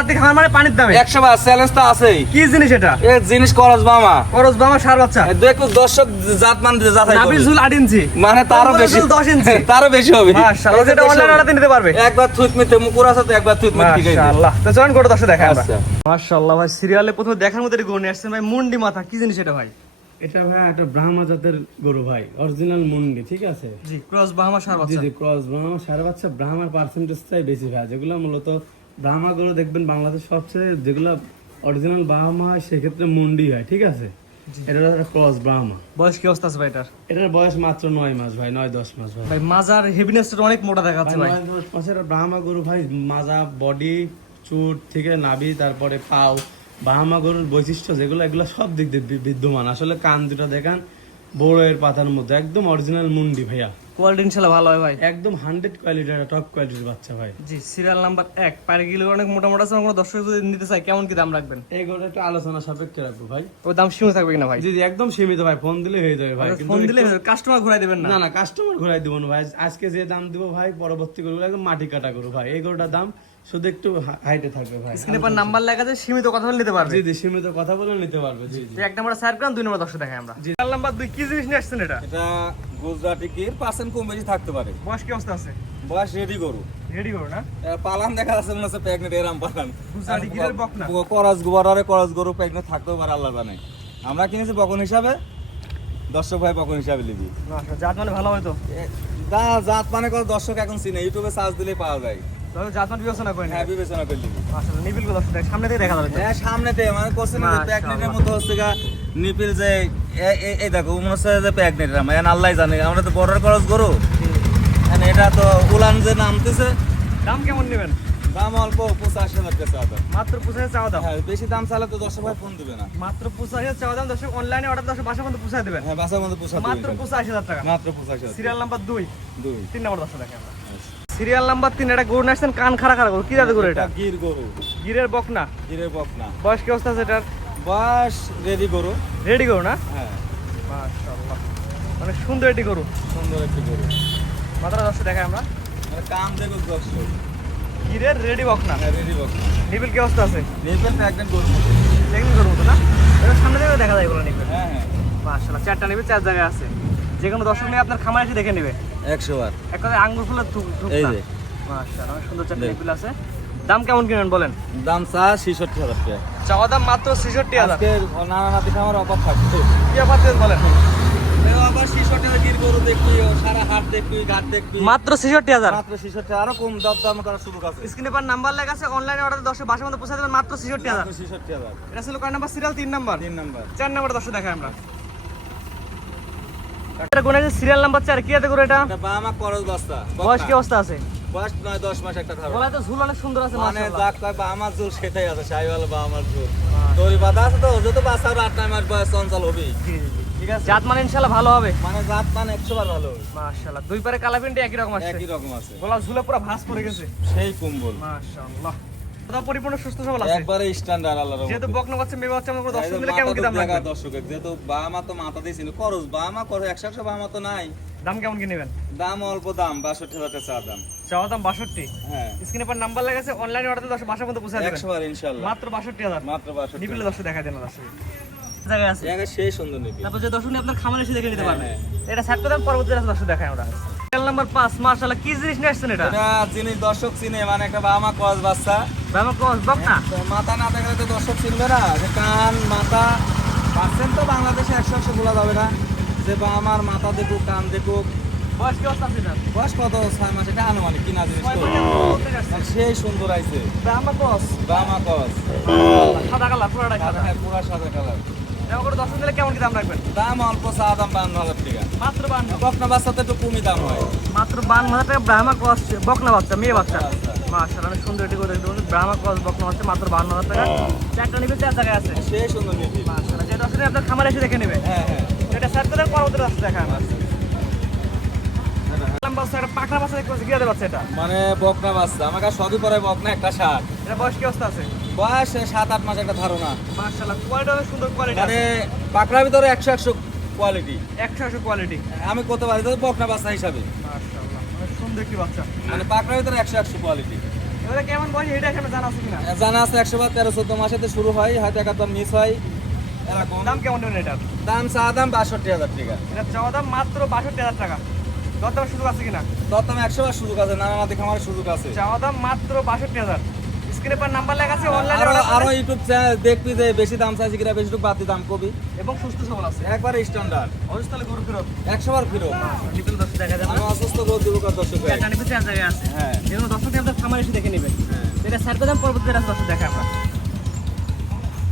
পাতি খাওয়ার মানে পানির দামে 100 চ্যালেঞ্জ তো আছেই। কি জিনিস এটা? এই জিনিস করজ বামা সার বাচ্চা। দেখো দর্শক জাত মান যাচাই করবে। নাভির ঝুল 8 ইঞ্চি, মানে তারও বেশি, 10 ইঞ্চি, তারও বেশি হবে। মাশাআল্লাহ। যেটা অনলাইন অর্ডার নিতে পারবে একবার থুতমিতে মুকুর আছে তো একবার থুতমিত ঠিক আছে। মাশাআল্লাহ। তো চলুন করে দর্শক দেখাই আমরা। আচ্ছা। মাশাআল্লাহ ভাই, সিরিয়ালে প্রথমে দেখার মতো গরু নিয়ে আসছেন ভাই, মুন্ডি মাথা। কি জিনিস এটা ভাই? এটা ভাই একটা ব্রাহ্মা জাতের গরু ভাই, অরিজিনাল মুন্ডি, ঠিক আছে? জি, ক্রস বাহামা সার জি বাচ্চা। জি, ক্রস ব্রাহ্মা সার বাচ্চা। ব্রাহ্মার পার্সেন্টেজটাই বেশি ভাই, যেগুলো মূলত ব্রাহ্মা গরু দেখবেন বাংলাদেশ সবচেয়ে যেগুলো অরিজিনাল ব্রাহ্মা হয় সেক্ষেত্রে মুন্ডি হয়, ঠিক আছে? এটা একটা ক্রস ব্রাহ্মা। বয়স কি অবস্থা আছে ভাই এটার? এটার বয়স মাত্র 9 মাস ভাই, 9-10 মাস ভাই। ভাই মাজার হেভিনেসটা অনেক মোটা দেখাচ্ছে ভাই। 9-10 মাসের ব্রাহ্মা গরু ভাই, মাজা, বডি, চুট থেকে নাভি, তারপরে পাও, ব্রাহ্মা গরুর বৈশিষ্ট্য যেগুলো এগুলো সব দিক দিয়ে বিদ্যমান। আসলে কান দুটো দেখান বড়ের পাতার মধ্যে, একদম অরিজিনাল মুন্ডি ভাইয়া। কোয়ালিটি ইনশাআল্লাহ ভালো হয় ভাই, একদম 100 কোয়ালিটির, টপ কোয়ালিটির বাচ্চা ভাই। জি। সিরিয়াল নাম্বার 1, পায়ের গিলো অনেক মোটা মোটা আছে। কোনো দর্শক যদি নিতে চায় কেমন কি দাম রাখবেন? এই গরুটা একটু আলোচনা সাপেক্ষে রাখবো ভাই। ওই দাম সীমিত থাকবে কিনা ভাই? জি জি, একদম সীমিত ভাই, ফোন দিলে হয়ে যাবে ভাই। কিন্তু ফোন দিলে কাস্টমার ঘুরাই দেবেন না? না না, কাস্টমার ঘুরাই দিব না ভাই। আজকে যে দাম দিব ভাই, পরবর্তী গরু একদম মাটি কাটা গরু ভাই। এই গরুটার দাম শুধু একটু হাইটে থাকবে ভাই। স্ক্রিনে পর নাম্বার লেখা আছে, সীমিত কথা বলে নিতে পারবে। জি জি, সীমিত কথা বলে নিতে পারবে। জি জি। এক নম্বর সাইড গ্রাম, 2 নম্বর দর্শক দেখাই আমরা। সিরিয়াল নাম্বার 2, কি জিনিস নিয়ে আসছেন এটা? এটা গুজরাটি গির পার্সেন্ট কম বেশি থাকতে পারে। বয়স কি অবস্থা আছে? বয়স রেডি গরু। রেডি করো না? পালান দেখা যাচ্ছে মনে হচ্ছে প্রেগনেন্ট, এরাম পালান। গুজরাটি গিরের বকনা। করজ গোবরারে করজ গরু প্রেগনেন্ট থাকতেও পারে, আল্লাহ জানে। আমরা কিনেছি বকন হিসাবে, দর্শক ভাই বকন হিসাবে লিবি। আচ্ছা, জাত মানে ভালো হয় তো? জাত মানে কত দর্শক এখন চিনে, ইউটিউবে সার্চ দিলেই পাওয়া যায়। তবে জাত মানে বিবেচনা করেন? হ্যাঁ, বিবেচনা করে লিবি। আসলে নিবিল কো দর্শক দেখ, সামনে থেকে দেখা যাবে তো? হ্যাঁ, সামনেতে মানে কোশ্চেন মাশাআল্লাহ। প্রেগনেন্টের মতো হচ্ছে গা নিপিল যে এই দেখো মনে হচ্ছে যে প্রেগনেন্ট। আমরা আল্লাহ জানে, আমরা তো বর্ডার করজ গরু। মানে এটা তো উলান যে নামতেছে। দাম কেমন নেবেন? দাম অল্প, 85,000 টাকা চাওয়া দাম। মাত্র 25,000 চাওয়া দাম। হ্যাঁ, বেশি দাম চাইলে তো দর্শক ভাই ফোন দিবে না। মাত্র 25,000 চাওয়া দাম। দর্শক অনলাইনে অর্ডার দর্শক বাসা পর্যন্ত পৌঁছায় দেবেন। হ্যাঁ, বাসার মধ্যে পোষা মাত্র 85,000 টাকা। মাত্র 85,000। সিরিয়াল নাম্বার 2, দুই 3 নম্বর দর্শক দেখেন আমরা। সিরিয়াল নাম্বার 3, এটা গরু আসছেন কান খাড়া খাড়া গরু। কি জাতের গরু এটা? গির গরু, গিরের বকনা। গিরের বকনা। বয়স কি অবস্থা আছে এটার? বয়স রেডি গরু। রেডি গরু না? হ্যাঁ, মাশাআল্লাহ, মানে সুন্দর একটি গরু। সুন্দর একটি গরু। মাত্রা দর্শক দেখাই আমরা। মানে কাম দেখো দর্শক। গিরের রেডি বকনা। হ্যাঁ, রেডি বকনা। নিবিল কি অবস্থা আছে? নিপেল প্রেগনেন্ট গরু মতো। দেখুন গরু মতো না? এটা সামনে থেকে দেখা যায় এগুলো নিবিল। হ্যাঁ হ্যাঁ, মাশাআল্লাহ, 4টা নিবিল 4 জায়গায় আছে। যে কোনো দর্শক নিয়ে আপনার খামারে এসে দেখে নেবে। 100 বার। এক কথায় আঙ্গুর ফুলের থুক এই না। যে মাশাআল্লাহ, অনেক সুন্দর 4টা নিবিল আছে। দাম কেমন কিনেন বলেন? দাম চা 66,000 টাকা। চাওয়া দাম মাত্র 66,000। আজকে নানা নাতি খামার অফার থাকবে। কি অফার দেন বলেন? আবার 66 গির গরু দেখবি, সারা হাট দেখবি, ঘাট দেখবি। মাত্র 66,000। মাত্র 66, আরো কম দাম করার সুযোগ আছে। স্ক্রিনে পর নাম্বার লেখা আছে, অনলাইনে অর্ডার 10 বাসার মধ্যে পৌঁছে দেবেন মাত্র 66,000। 66,000। এটা ছিল কয় number serial? 3 number. 3 number. 4 number দর্শক দেখাই আমরা। এটা কোন আছে? সিরিয়াল নাম্বার 4, কি আছে গরু এটা? এটা বামা করজ বস্তা। বয়স কি অবস্থা আছে? বয়স 9-10 মাস একটা ধারণা। গলায় তো ঝুল অনেক সুন্দর আছে মানে মাশাআল্লাহ। যাক কয় বা আমার জোর সেটাই আছে, শাইওয়াল বা আমার জোর। দড়ি বাঁধা আছে তো, যত বাচ্চা 8-9 মাস বয়স চঞ্চল হবে। জি জি জি। ঠিক আছে। জাত মানে ইনশাআল্লাহ ভালো হবে। মানে জাত মানে 100 বার ভালো হবে। মাশাআল্লাহ, দুই পারে কালা প্যান্টে একই রকম আছে। একই রকম আছে। গলা ঝুলে পুরো ভাঁজ পড়ে গেছে। সেই কুম্বল। মাশাআল্লাহ, এটা পরিপূর্ণ সুস্থ সবল আছে। একবারে স্ট্যান্ডার্ড আল্লাহর রহমতে। যেহেতু বকনা বাচ্চা মেয়ে বাচ্চা আমরা 10 এই যে দিলে কেমন কি দাম মাথা তো লাগবে? দেখা দর্শকের, যেহেতু বামা তো মাথা দিয়েছিল করজ, বামা করজ 100 বামা তো নাই। দাম কেমন কি নেবেন? দাম অল্প, দাম 62,000 টাকা চা দাম। চাওয়া দাম 62। হ্যাঁ, স্ক্রিনে পর নাম্বার লেখা আছে, অনলাইনে অর্ডার 10 বাসার মধ্যে পৌঁছে দেবেন 100 বার ইনশাআল্লাহ। মাত্র 62,000। মাত্র 62। নিবিলে 10 দেখা দেন দর্শক। জায়গায় আছে। জায়গা সেই সুন্দর নিবি। তারপর যে দর্শক নিয়ে আপনার খামারে এসে দেখে নিতে হ্যাঁ, পারবেন। হ্যাঁ। এটা সাইড করে দেন, পরবর্তী রাস্তা দর্শক দেখাই আমরা। সিরিয়াল নাম্বার 5, মাশাআল্লাহ, কি জিনিস নিয়ে আসছেন এটা? এটা জিনিস দর্শক চিনে, মানে একটা বামা করজ বাচ্চা। ব্রাহ্মা ক্রস বকনা। মাথা না দেখলে তো দর্শক চিনবে না, যে কান মাথা পার্সেন্ট তো বাংলাদেশে 100 বলা যাবে না, যে বা আমার মাথা দেখুক, কান দেখুক। বয়স কি অবস্থা আছে এটা? বয়স কত? 6 মাস। এটা আনুমানিক কিনা জিনিস তো। সেই সুন্দর আইছে ব্রাহ্মা ক্রস। বামা কস। সাদা কালার, পুরোটাই সাদা। হ্যাঁ, পুরা সাদা কালার। এটা করে 10 দিলে কেমন কি দাম রাখবেন? দাম অল্প, চা দাম 52,000 টাকা। মাত্র 52। বকনা বাচ্চাতে একটু কমই দাম হয়। মাত্র 52,000 টাকা ব্রাহ্মা ক্রস বকনা বাচ্চা, মেয়ে বাচ্চা। মাশাআল্লাহ, অনেক সুন্দর এটি করে দেখুন। ব্রাহ্মা ক্রস বকনা বাচ্চা মাত্র 52,000 টাকা। 4টা নিবে 4 জায়গায় আছে। সেই সুন্দর নিবি। মাশাআল্লাহ, যে দর্শক আপনার খামারে এসে দেখে নেবে। হ্যাঁ হ্যাঁ। এটা সাইড করে দেন, পরবর্তী রাস্তা দেখাই আমরা। লম্বা বাচ্চা, এটা পাকড়া বাচ্চা দেখতে পাচ্ছি, কি বাচ্চা এটা? মানে বকনা বাচ্চা, আমার কাছে সবই পরে বকনা, একটা সার। এটা বয়স কি অবস্থা আছে? বয়স 7-8 মাস একটা ধারণা। মাশাআল্লাহ, কোয়ালিটি অনেক সুন্দর কোয়ালিটি মানে আছে। পাকড়ার ভিতরে 100 কোয়ালিটি 100 কোয়ালিটি। আমি করতে পারি তো বকনা বাচ্চা হিসাবে। মাশাআল্লাহ, অনেক সুন্দর একটি বাচ্চা। মানে পাকড়ার ভিতরে 100 কোয়ালিটি। ওটা কেমন বয়স এটা এখানে জানা আছে কিনা? জানা আছে 100 বার 13-14 মাসেতে শুরু হয়, হয়তো একটা মিস হয় এরকম। দাম কেমন নেবেন এটার? দাম চা দাম 62,000 টাকা। এটা চাওয়া দাম মাত্র 62,000 টাকা। দরদাম সুযোগ আছে কিনা? দরদাম 100 বার সুযোগ আছে, নানামাতি খামারের সুযোগ আছে। চাওয়া দাম মাত্র 62,000। স্ক্রিনে পর নাম্বার লেখা আছে, অনলাইনে আরো অর্ডার আরো ইউটিউব চ্যানেল দেখবি যে বেশি দাম চাইছি কিনা, বেশি বাদ দিয়ে দাম কবি। এবং সুস্থ সবল আছে। একবারে স্ট্যান্ডার্ড, অরিজিনাল গরু ফেরত। 100 বার ফিরো। নিপল দর্শক দেখা যাবে। আমি অসুস্থ রোদ দিব কত দর্শক ভাই। এটা নিপল চার জায়গায় আছে। হ্যাঁ যেগুলো দর্শক আপনাদের খামারে এসে দেখে নেবেন। হ্যাঁ এটা সাইড বাদাম পরবর্তী রাস্তা দর্শক দেখা আমরা।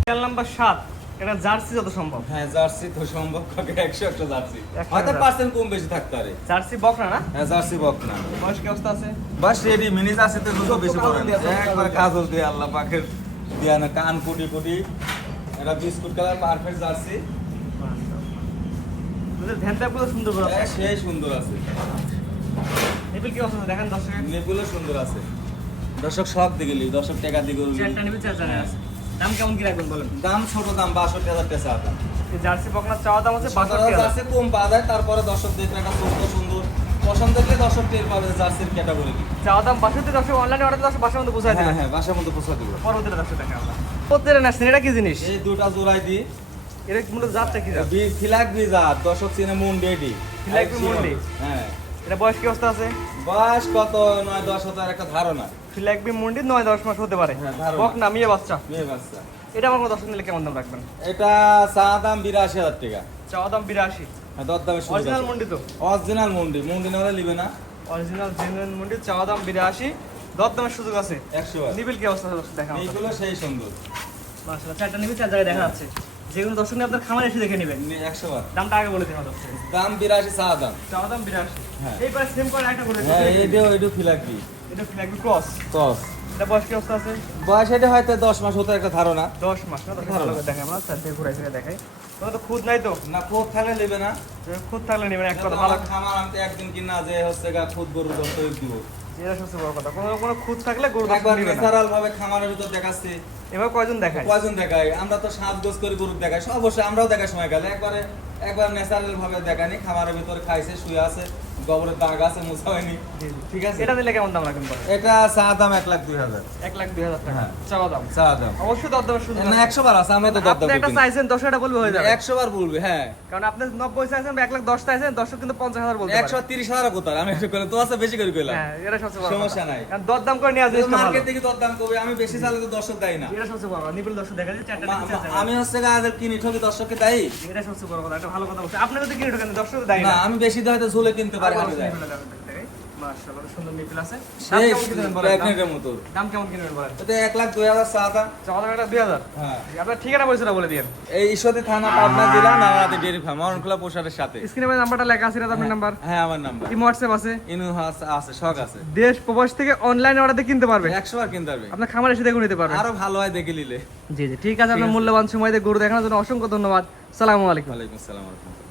খেয়াল নাম্বার 7, এটা জার্সি যত সম্ভব। হ্যাঁ জার্সি তো সম্ভব কাকে 100 একটা জার্সি 100 হয়তো জার্সি। পার্সেন্ট কম বেশি থাকতে পারে। জার্সি বকনা না? হ্যাঁ জার্সি বক না, বয়স কি অবস্থা আছে? বাস রেডি মিনি জার্সিতে দুটো বেশি পড়ে না। একবার কাজল দিয়ে আল্লাহ পাকের দিয়া না, কান কুটি কুটি এটা বিস্কুট কালার পারফেক্ট জার্সি। দুধের ধ্যানটাগুলো সুন্দর করে আছে। সেই সুন্দর আছে, নিপল কি অবস্থা দেখেন দর্শক। নেগুলো সুন্দর আছে। দর্শক সব দিকে লিও, দর্শক টাকা দিকে লিও। চারটা নিপল চার জায়গায় আছে। দাম কেমন কি রাখবেন বলেন? দাম ছোট দাম 62,000 টাকা দাম। এই জার্সি বকনার চাওয়া দাম আছে 62,000। জার্সি কম পাওয়া যায়, তারপরে দর্শক দেখবে একটা সুন্দর সুন্দর পছন্দ করলে দর্শক টের পাবে যে জার্সির ক্যাটাগরি কি। চাওয়া দাম 62, দর্শক অনলাইনে অর্ডার দর্শক বাসার মধ্যে পৌঁছায় হ্যাঁ দেবেন। হ্যাঁ বাসার মধ্যে পৌঁছা দিব। পরবর্তীতে দর্শক দেখা আমরা। প্রত্যেকটা নেছেন এটা কি জিনিস? এই দুটা জোড়াই দি এর মূলত জাতটা কি জাত? ফিলাক বিজাত দর্শক চিনে মুন ডেডি। ফিলাক মুন্ডি। হ্যাঁ এটা বয়স কি অবস্থা আছে? বয়স কত 9-10 হতে একটা ধারণা। ফিলাকবি মুন্ডি 9-10 মাস হতে পারে। হ্যাঁ, ধারণা। বকনা মেয়ে বাচ্চা। মেয়ে বাচ্চা। এটা আমার কোনো দর্শক নিলে কেমন দাম রাখবেন? এটা চা দাম 82,000 টাকা। চাওয়া দাম 82। হ্যাঁ দর দামে শুরু। অরিজিনাল মুন্ডি তো? অরিজিনাল মুন্ডি, মুন্ডি না হলে নিবে না। অরিজিনাল জেনুইন মুন্ডি, চাওয়া দাম 82, দর দামের সুযোগ আছে। 100 বার। নিবিল কি অবস্থা দর্শক দেখা আমরা। এইগুলো সেই সুন্দর। মাশাআল্লাহ, চারটা নিবিল চার জায়গায় দেখা যাচ্ছে। যেগুলো দর্শক নিয়ে আপনার খামারে এসে দেখে নেবেন। 100 বার। দামটা আগে বলে দিন আমার দর্শক। দাম 82 চা দাম। চাওয়া দাম 82। হ্যাঁ। এই পাশে সেম করে একটা করে হ্যাঁ দিন। এইটাও ফিলাক বি। এটা ফিলাকবি ক্রস। টস। এটা বয়স কি অবস্থা আছে? বয়স এটা হয়তো 10 মাস হতে একটা ধারণা। 10 মাস না? দর্শক ভালো করে দেখাই আমরা, চার দিকে ঘুরাই ফিরে দেখাই। তোমার তো খুদ নাই তো? না খুদ থাকলে নেবে না। খুদ থাকলে নেবেন এক কথা ভালো। খামার আমি তো একদিন কিনা যে হচ্ছে গা খুদ গরু দন্ত দিব। এটা সবচেয়ে বড় কথা। কোনো খুদ থাকলে গরু একবার দর্শক নেবে না। ন্যাচারাল ভাবে খামারের ভিতর দেখাচ্ছি। এবার কয়জন দেখায়? কয়জন দেখাই? আমরা তো 7 গোছ করে গরু দেখাই, অবশ্যই আমরাও দেখাই সময় গেলে। একবার ন্যাচারাল ভাবে দেখানি, খামারের ভিতরে খাইছে, শুয়ে আছে, গোবরের দাগ আছে, মুছা হয়নি। ঠিক আছে। এটা দিলে কেমন দাম রাখেন বলেন? এটা চা দাম 1,02,000। 1,02,000 টাকা হ্যাঁ। চাওয়া দাম। চা দাম অবশ্যই দরদামের সুযোগ না আছে। 100 বার আছে, আমরা তো দরদাম আপনি একটা করি। চাইছেন 10,000 বলবে হয়ে যাবে। 100 বার বলবে, হ্যাঁ। কারণ আপনি 90 চাইছেন বা 1,10,000 চাইছেন, দর্শক কিন্তু 50,000 বলতে পারে। 130,000 কোথায় আমি একটু করে তো আছে, বেশি করে কইলাম। হ্যাঁ, এটা সবচেয়ে বড় কথা। সমস্যা নাই। কারণ দরদাম করে নেওয়া জিনিসটা ভালো। মার্কেট থেকে দরদাম করবে, আমি বেশি চাইলে তো দর্শক দেয় না। এটা সবচেয়ে বড় কথা। নিবিল দর্শক দেখা যায় চারটা নিচে আছে। আমি হচ্ছে গা আদের কিনি ঠকি দর্শককে দেই এটা সবচেয়ে বড় কথা। এটা ভালো কথা বলছে। আপনি যদি কিনে ঢোকেন দর্শক দেয় না, না। আমি বেশি দিয়ে হয়তো ঝুলে কিনতে পারি, আমি দেয়। মাশাআল্লাহ, সুন্দর নিপিল আছে। দাম সেই কেমন কিনবেন বলেন? প্রেগনেন্টের মতো। দাম কেমন কিনবেন বলেন? এটা 1,02,000 চা দাম। চাওয়া দাম এটা 2,000। হ্যাঁ। আপনার ঠিকানা পয়সাটা বলে দিন। এই ঈশ্বরদী থানা, পাবনা জেলা, নারায়ণগঞ্জ ডেইরি ফার্ম, অরণখোলা পোশারের সাথে। স্ক্রিনে নাম্বারটা লেখা আছে, এটা আপনার নাম্বার। হ্যাঁ আমার নাম্বার। কি হোয়াটসঅ্যাপ আছে? ইনু আছে, শখ আছে। দেশ প্রবাস থেকে অনলাইন অর্ডার কিনতে পারবে। 100 বার কিনতে পারবে। আপনার খামার এসে দেখে নিতে পারবে। আরো ভালো হয় দেখে নিলে। জি জি, ঠিক আছে। আপনার মূল্যবান সময় দিয়ে গরু দেখানোর জন্য অসংখ্য ধন্যবাদ। সালামু আলাইকুম। ওয়ালাইকুম আসসালাম ওয়া রাহমাতুল্লাহ।